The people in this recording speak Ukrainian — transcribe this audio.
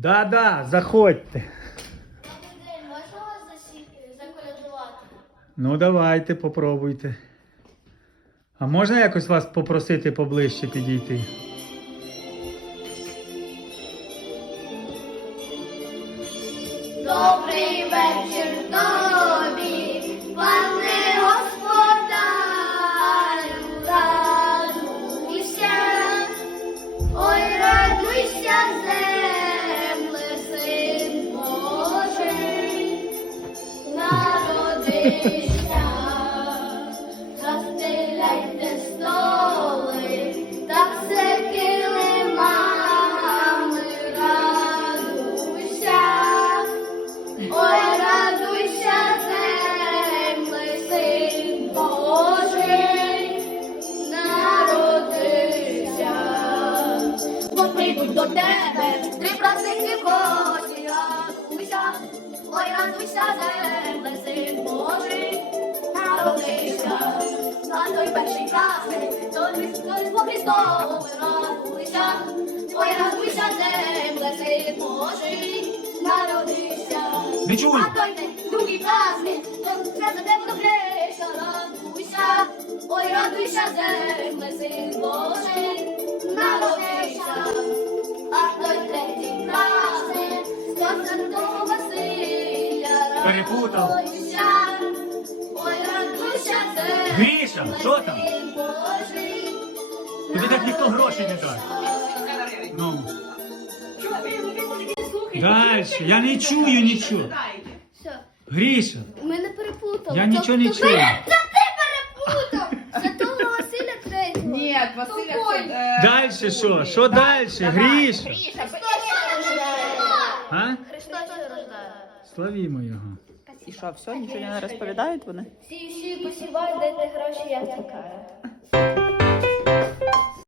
Да-да, заходьте. Добрий день, можна вас засі- заколядувати? Ну, давайте, попробуйте. А можна якось вас попросити поближче підійти? Добрий вечір тобі, до тебе три праздники гості, радуйся. Ой, радуйся, земле, На той перший праздник, то Різдво Христове, радуйся. Ой, радуйся, земле, син Божий, народився. Не чую. А той день, другий праздник, то свято тебе греша, радуйся. Ой, радуйся, земле, син Божий, народився. А той третій праздник, то святого Василя, Перепутав. радуйся. Гріша, що там? Тобі так ніхто грошей не дасть. Ну. Дальше. Я не чую нічого. Гріша, ми не переплутали. я нічого не Тобто чую. Це ти переплутав! Святого Василя Третього. Ні, Василя це... е, Дальше що? Що далі? Гріша. Гріша. А? Христос рождає. Славімо його. І що, все, нічого не розповідають вони? Всі всі посівають, дайте гроші, я втікаю.